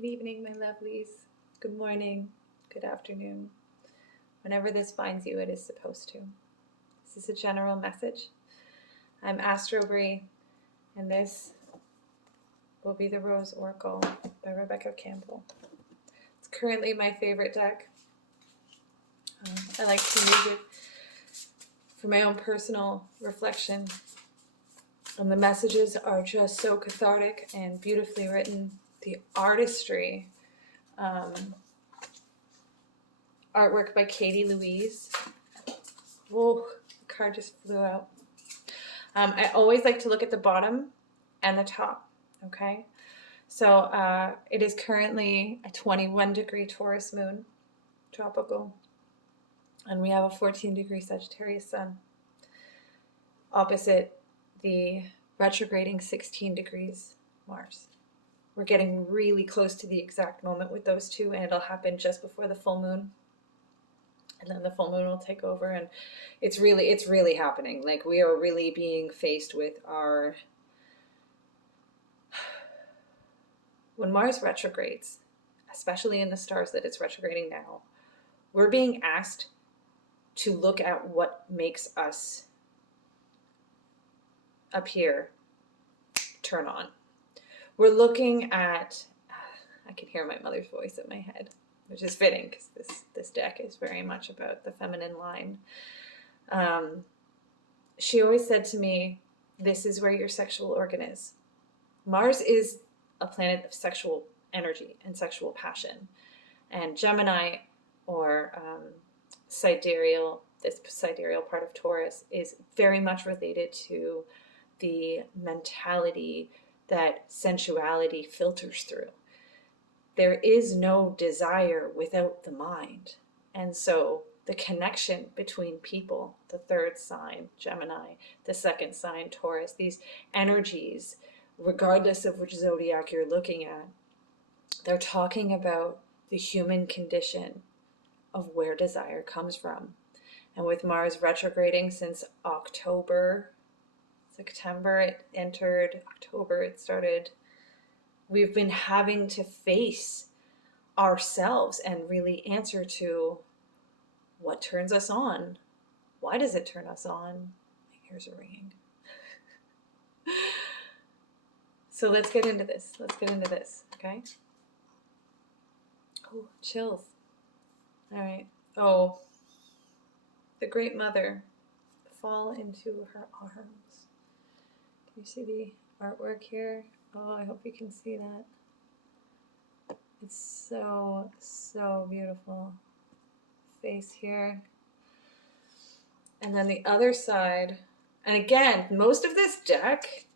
Good evening, my lovelies. Good morning, good afternoon. Whenever this finds you, it is supposed to. This is a general message. I'm AstroBrie, and this will be the Rose Oracle by Rebecca Campbell. It's currently my favorite deck. I like to use it for my own personal reflection. And the messages are just so cathartic and beautifully written. The artistry, artwork by Louise. Whoa, the card just flew out. I always like to look at the bottom and the top, okay? So it is currently a 21-degree Taurus moon, tropical, and we have a 14-degree Sagittarius sun opposite the retrograding 16 degrees Mars. We're getting really close to the exact moment with those two, and it'll happen just before the full moon. And then the full moon will take over, and it's really happening. Like, we are really being faced with our... When Mars retrogrades, especially in the stars that it's retrograding now, we're being asked to look at what makes us up here turn on. We're looking at, I can hear my mother's voice in my head, which is fitting because this deck is very much about the feminine line. She always said to me, this is where your sexual organ is. Mars is a planet of sexual energy and sexual passion. And Gemini, or sidereal, this sidereal part of Taurus, is very much related to the mentality that sensuality filters through. There is no desire without the mind. And so the connection between people, the third sign, Gemini, the second sign, Taurus, these energies, regardless of which zodiac you're looking at, they're talking about the human condition of where desire comes from. And with Mars retrograding since September it entered, October it started, we've been having to face ourselves and really answer to what turns us on. Why does it turn us on? My ears are ringing. So let's get into this. Okay? Oh, chills. All right. Oh, the Great Mother, fall into her arms. Can you see the artwork here? Oh, I hope you can see that. It's so, so beautiful. Face here. And then the other side. And again, most of this deck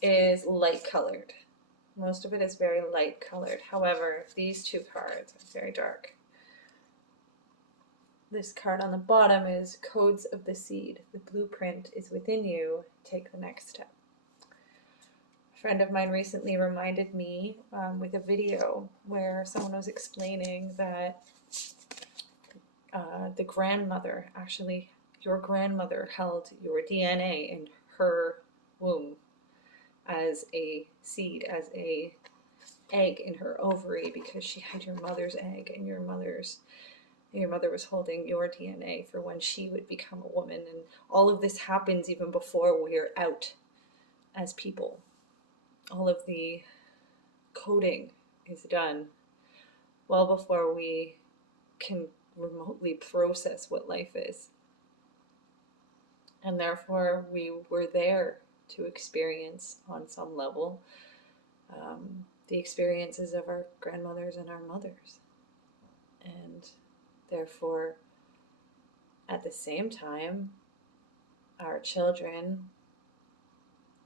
is light colored. Most of it is very light colored. However, these two cards are very dark. This card on the bottom is Codes of the Seed. The blueprint is within you. Take the next step. A friend of mine recently reminded me with a video where someone was explaining that the grandmother, actually your grandmother, held your DNA in her womb as a seed, as a egg in her ovary, because she had your mother's egg, and your mother was holding your DNA for when she would become a woman. And all of this happens even before we're out as people. All of the coding is done well before we can remotely process what life is. And therefore we were there to experience on some level the experiences of our grandmothers and our mothers. And therefore, at the same time, our children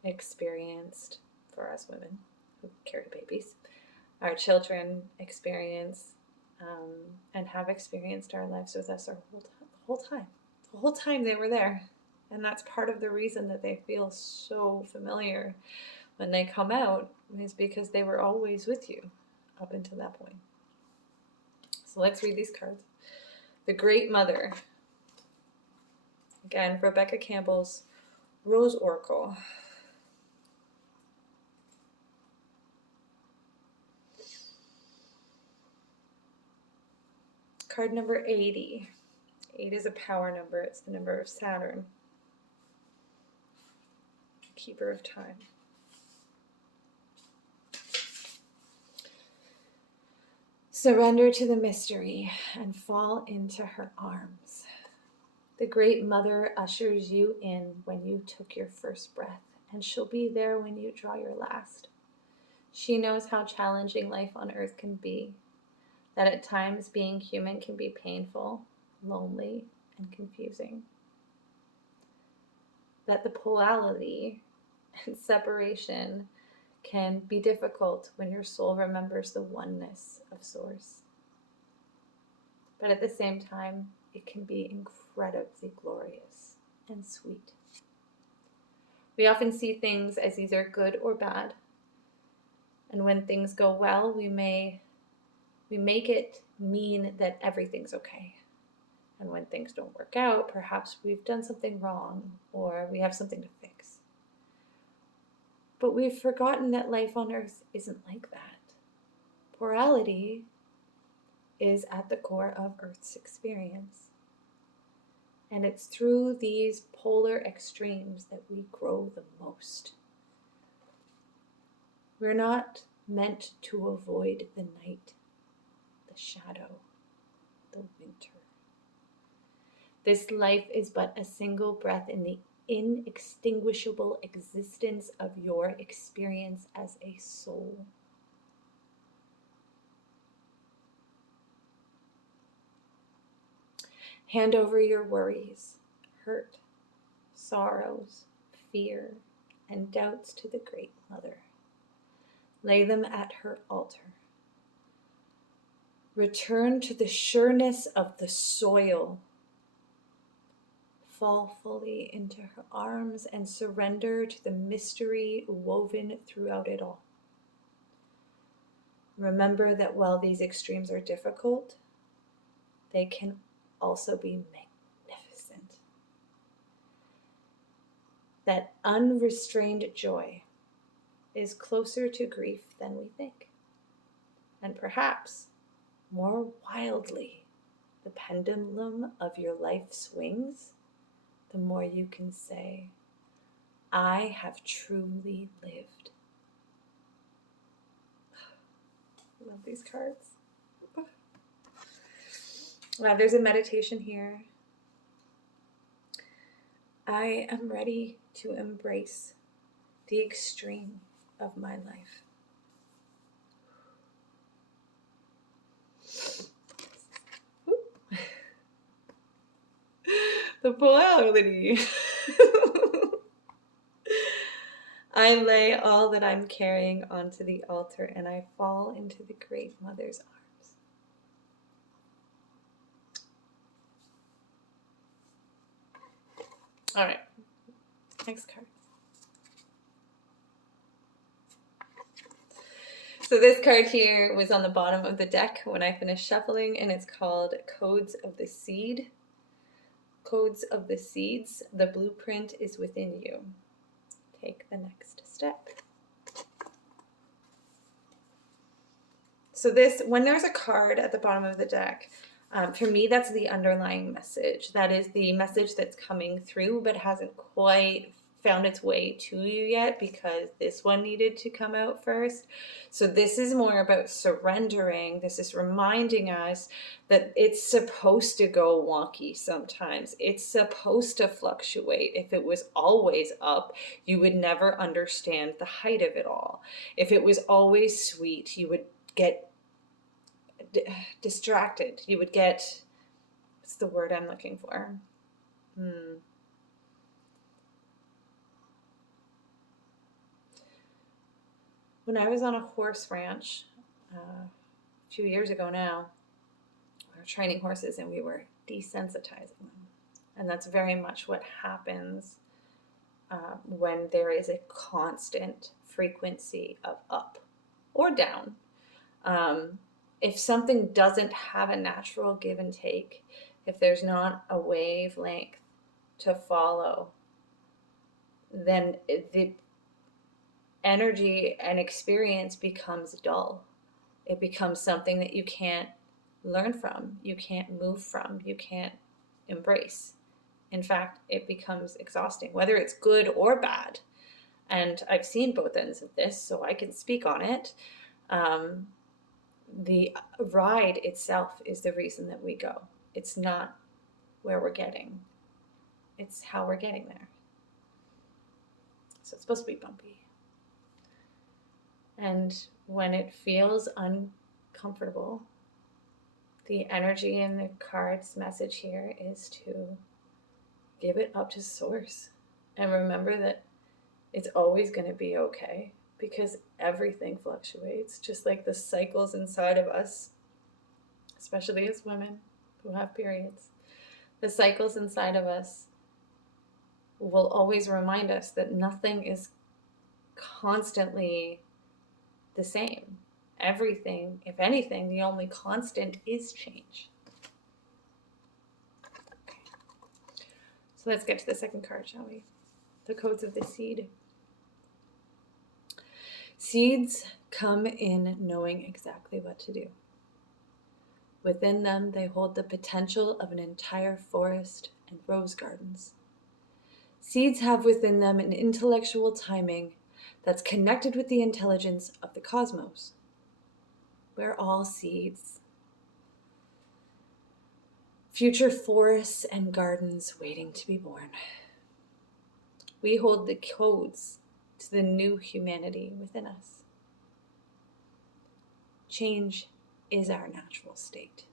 experienced, for us women who carry babies, our children experience and have experienced our lives with us the whole time. The whole time they were there. And that's part of the reason that they feel so familiar when they come out, is because they were always with you up until that point. So let's read these cards. The Great Mother. Again, Rebecca Campbell's Rose Oracle. card number 80. 8 is a power number. It's the number of Saturn, keeper of time. Surrender to the mystery and fall into her arms. The Great Mother ushers you in when you took your first breath, and she'll be there when you draw your last. She knows how challenging life on earth can be, that at times being human can be painful, lonely, and confusing. That the polarity and separation can be difficult when your soul remembers the oneness of Source. But at the same time, it can be incredibly glorious and sweet. We often see things as either good or bad. And when things go well, we make it mean that everything's okay. And when things don't work out, perhaps we've done something wrong or we have something to fix. But we've forgotten that life on earth isn't like that. Plurality is at the core of Earth's experience. And it's through these polar extremes that we grow the most. We're not meant to avoid the night, the shadow, the winter. This life is but a single breath in the inextinguishable existence of your experience as a soul. Hand over your worries, hurt, sorrows, fear, and doubts to the Great Mother. Lay them at her altar. Return to the sureness of the soil. Fall fully into her arms and surrender to the mystery woven throughout it all. Remember that while these extremes are difficult, they can also be magnificent. That unrestrained joy is closer to grief than we think. And perhaps more wildly the pendulum of your life swings, the more you can say, I have truly lived. I love these cards. Wow, there's a meditation here. I am ready to embrace the extreme of my life. The polarity. I lay all that I'm carrying onto the altar and I fall into the Great Mother's arms. All right, next card. So this card here was on the bottom of the deck when I finished shuffling, and it's called Codes of the Seed. Codes of the Seeds. The blueprint is within you. Take the next step. So this, when there's a card at the bottom of the deck, for me, that's the underlying message. That is the message that's coming through, but hasn't quite found its way to you yet because this one needed to come out first. So this is more about surrendering. This is reminding us that it's supposed to go wonky sometimes. It's supposed to fluctuate. If it was always up, you would never understand the height of it all. If it was always sweet, you would get distracted. You would get, what's the word I'm looking for? When I was on a horse ranch a few years ago now, we were training horses and we were desensitizing them. And that's very much what happens when there is a constant frequency of up or down. If something doesn't have a natural give and take, if there's not a wavelength to follow, then the energy and experience becomes dull. It becomes something that you can't learn from, you can't move from, you can't embrace. In fact, it becomes exhausting, whether it's good or bad. And I've seen both ends of this, so I can speak on it. The ride itself is the reason that we go. It's not where we're getting. It's how we're getting there. So it's supposed to be bumpy. And when it feels uncomfortable, the energy in the card's message here is to give it up to source. And remember that it's always going to be okay, because everything fluctuates, just like the cycles inside of us, especially as women who have periods. The cycles inside of us will always remind us that nothing is constantly the same. Everything, if anything, the only constant is change. Okay. So let's get to the second card, shall we? The codes of the seed. Seeds come in knowing exactly what to do. Within them, they hold the potential of an entire forest and rose gardens. Seeds have within them an intellectual timing that's connected with the intelligence of the cosmos. We're all seeds. Future forests and gardens waiting to be born. We hold the codes to the new humanity within us. Change is our natural state.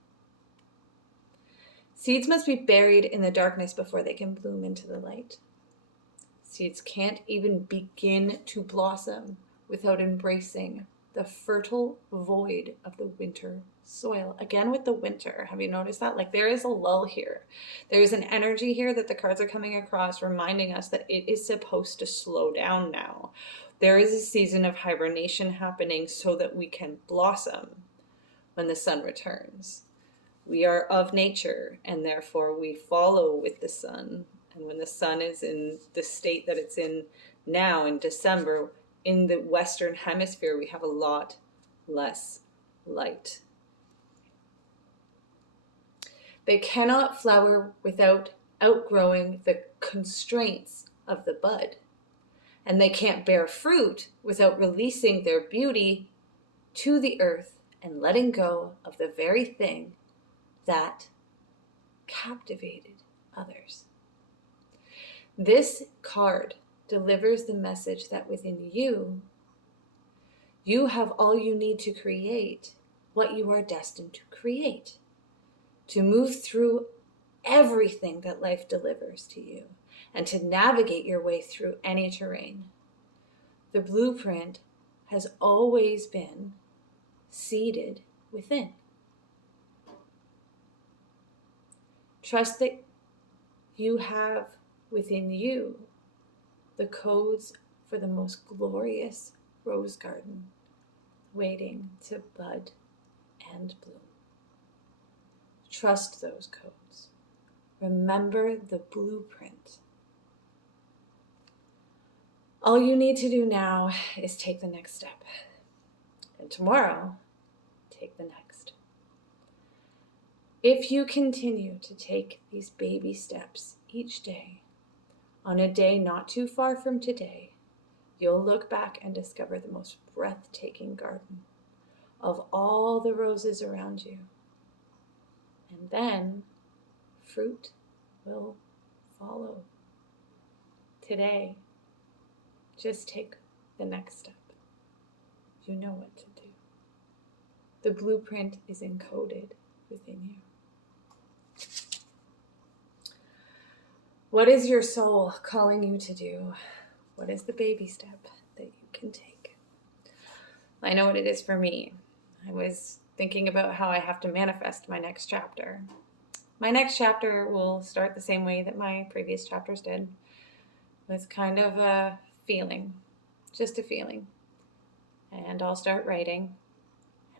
Seeds must be buried in the darkness before they can bloom into the light. Seeds can't even begin to blossom without embracing the fertile void of the winter soil. Again with the winter, have you noticed that? Like, there is a lull here. There is an energy here that the cards are coming across, reminding us that it is supposed to slow down now. There is a season of hibernation happening so that we can blossom when the sun returns. We are of nature, and therefore we follow with the sun. And when the sun is in the state that it's in now in December, in the Western Hemisphere, we have a lot less light. They cannot flower without outgrowing the constraints of the bud. And they can't bear fruit without releasing their beauty to the earth and letting go of the very thing that captivated others. This card delivers the message that within you, you have all you need to create what you are destined to create, to move through everything that life delivers to you, and to navigate your way through any terrain. The blueprint has always been seated within. Trust that you have within you the codes for the most glorious rose garden waiting to bud and bloom. Trust those codes. Remember the blueprint. All you need to do now is take the next step. And tomorrow, take the next. If you continue to take these baby steps each day, on a day not too far from today, you'll look back and discover the most breathtaking garden of all the roses around you. And then fruit will follow. Today, just take the next step. You know what to do. The blueprint is encoded within you. What is your soul calling you to do? What is the baby step that you can take? I know what it is for me. I was thinking about how I have to manifest my next chapter. My next chapter will start the same way that my previous chapters did, with kind of a feeling, just a feeling. And I'll start writing.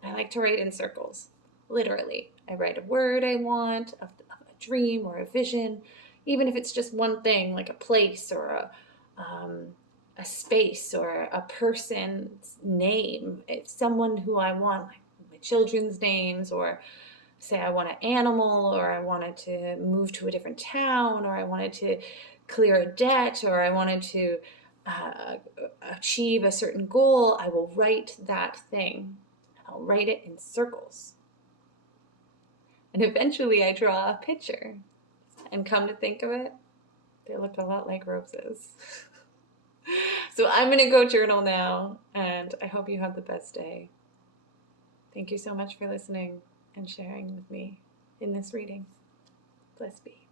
And I like to write in circles, literally. I write a word I want, a dream or a vision, even if it's just one thing, like a place or a space or a person's name. It's someone who I want, like my children's names or say I want an animal, or I wanted to move to a different town, or I wanted to clear a debt, or I wanted to achieve a certain goal, I will write that thing. I'll write it in circles. And eventually I draw a picture. And come to think of it, they look a lot like roses. So I'm going to go journal now, and I hope you have the best day. Thank you so much for listening and sharing with me in this reading. Bless be.